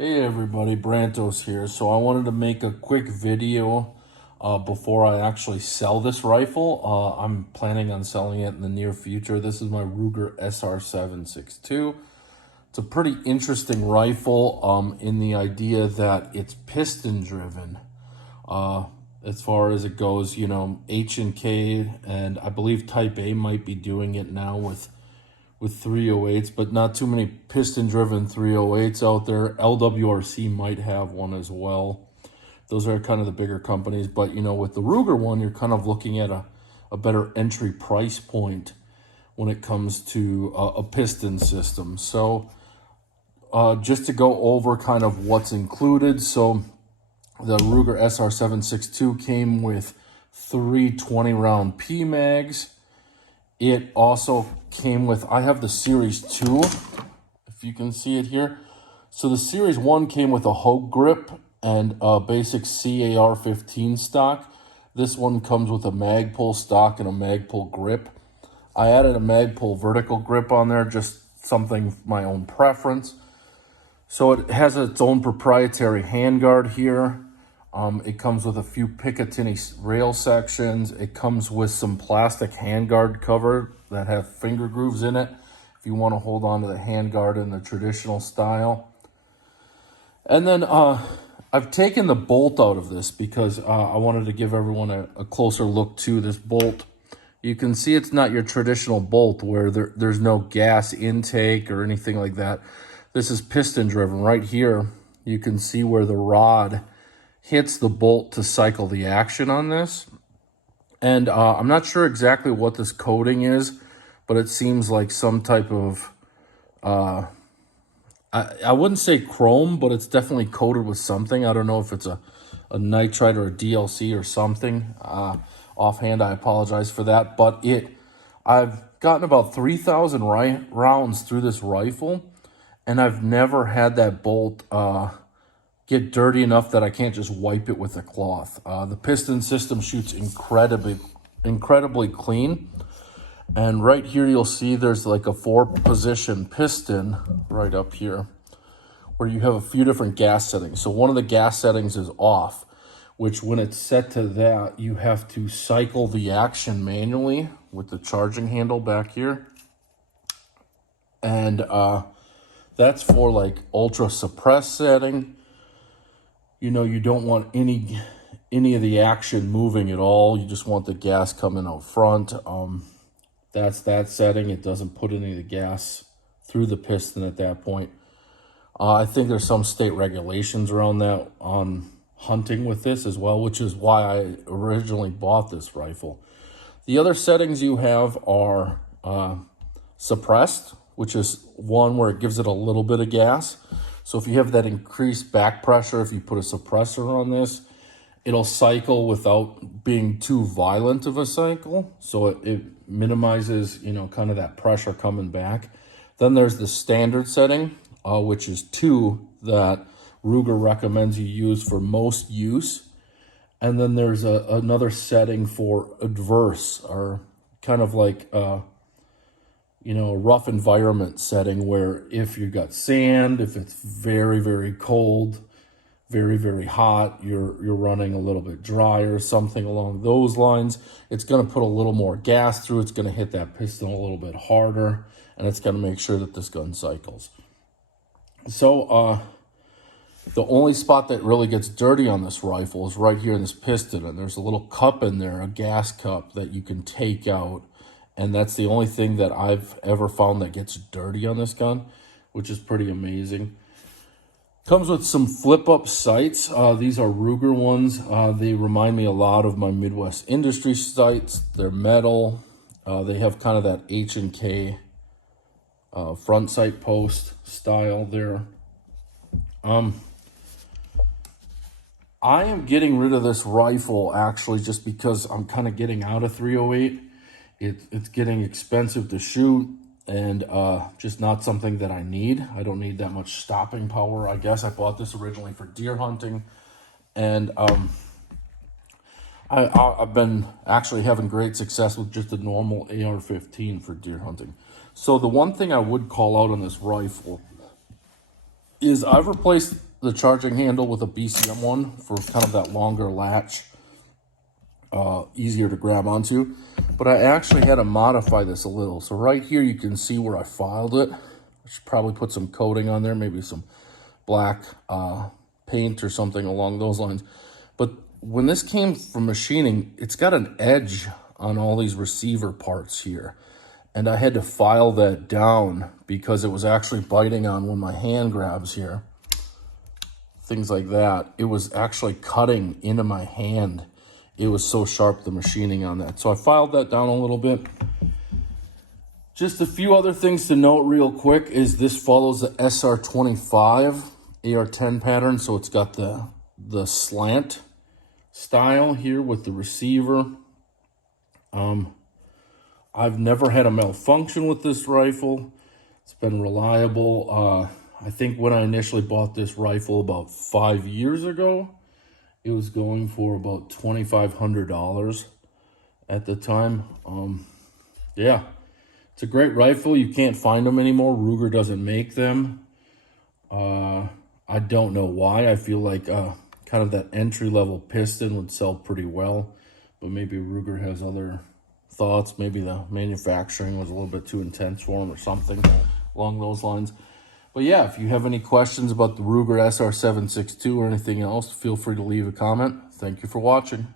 Hey everybody, Brantos here. So I wanted to make a quick video before I actually sell this rifle. I'm planning on selling it in the near future. This is my Ruger SR-762. It's a pretty interesting rifle in the idea that it's piston driven. As far as it goes, H and K, and I believe Type A might be doing it now with 308s, but not too many piston-driven 308s out there. LWRC might have one as well. Those are kind of the bigger companies. But, with the Ruger one, you're kind of looking at a better entry price point when it comes to a piston system. So just to go over kind of what's included. So the Ruger SR-762 came with 3 20-round P mags. It also came with, I have the Series 2, if you can see it here. So the Series 1 came with a Hogue grip and a basic CAR-15 stock. This one comes with a Magpul stock and a Magpul grip. I added a Magpul vertical grip on there, just something my own preference. So it has its own proprietary handguard here. It comes with a few Picatinny rail sections. It comes with some plastic handguard cover that have finger grooves in it if you want to hold on to the handguard in the traditional style. And then I've taken the bolt out of this because I wanted to give everyone a closer look to this bolt. You can see it's not your traditional bolt where there's no gas intake or anything like that. This is piston driven. Right here, you can see where the rod hits the bolt to cycle the action on this. And I'm not sure exactly what this coating is, but it seems like some type of, I wouldn't say chrome, but it's definitely coated with something. I don't know if it's a nitride or a DLC or something. Offhand, I apologize for that. But I've gotten about 3,000 rounds through this rifle, and I've never had that bolt get dirty enough that I can't just wipe it with a cloth. The piston system shoots incredibly clean. And right here you'll see there's like a 4-position piston right up here where you have a few different gas settings. So one of the gas settings is off, which when it's set to that, you have to cycle the action manually with the charging handle back here. And that's for like ultra suppressed setting. You don't want any of the action moving at all. You just want the gas coming out front. That's that setting. It doesn't put any of the gas through the piston at that point. I think there's some state regulations around that on hunting with this as well, which is why I originally bought this rifle. The other settings you have are suppressed, which is one where it gives it a little bit of gas. So if you have that increased back pressure, if you put a suppressor on this, it'll cycle without being too violent of a cycle. So it minimizes, kind of that pressure coming back. Then there's the standard setting, which is 2 that Ruger recommends you use for most use. And then there's another setting for adverse, or kind of like a rough environment setting where if you got sand, if it's very, very cold, very, very hot, you're running a little bit drier, something along those lines. It's going to put a little more gas through. It's going to hit that piston a little bit harder, and it's going to make sure that this gun cycles. So the only spot that really gets dirty on this rifle is right here in this piston, and there's a little cup in there, a gas cup that you can take out. And that's the only thing that I've ever found that gets dirty on this gun, which is pretty amazing. Comes with some flip-up sights. These are Ruger ones. They remind me a lot of my Midwest Industry sights. They're metal. They have kind of that H&K front sight post style there. I am getting rid of this rifle, actually, just because I'm kind of getting out of 308. It's getting expensive to shoot, and just not something that I need. I don't need that much stopping power, I guess. I bought this originally for deer hunting, and I've been actually having great success with just a normal AR-15 for deer hunting. So the one thing I would call out on this rifle is I've replaced the charging handle with a BCM one for kind of that longer latch, easier to grab onto. But I actually had to modify this a little. So right here you can see where I filed it. I should probably put some coating on there, maybe some black paint or something along those lines. But when this came from machining, it's got an edge on all these receiver parts here. And I had to file that down because it was actually biting on when my hand grabs here. Things like that. It was actually cutting into my hand. It was so sharp, the machining on that. So I filed that down a little bit. Just a few other things to note real quick is this follows the SR-25 AR-10 pattern. So it's got the slant style here with the receiver. I've never had a malfunction with this rifle. It's been reliable. I think when I initially bought this rifle about 5 years ago, it was going for about $2,500 at the time. Yeah, it's a great rifle. You can't find them anymore. Ruger doesn't make them. I don't know why. I feel like kind of that entry-level piston would sell pretty well, but maybe Ruger has other thoughts. Maybe the manufacturing was a little bit too intense for them or something along those lines. But yeah, if you have any questions about the Ruger SR-762 or anything else, feel free to leave a comment. Thank you for watching.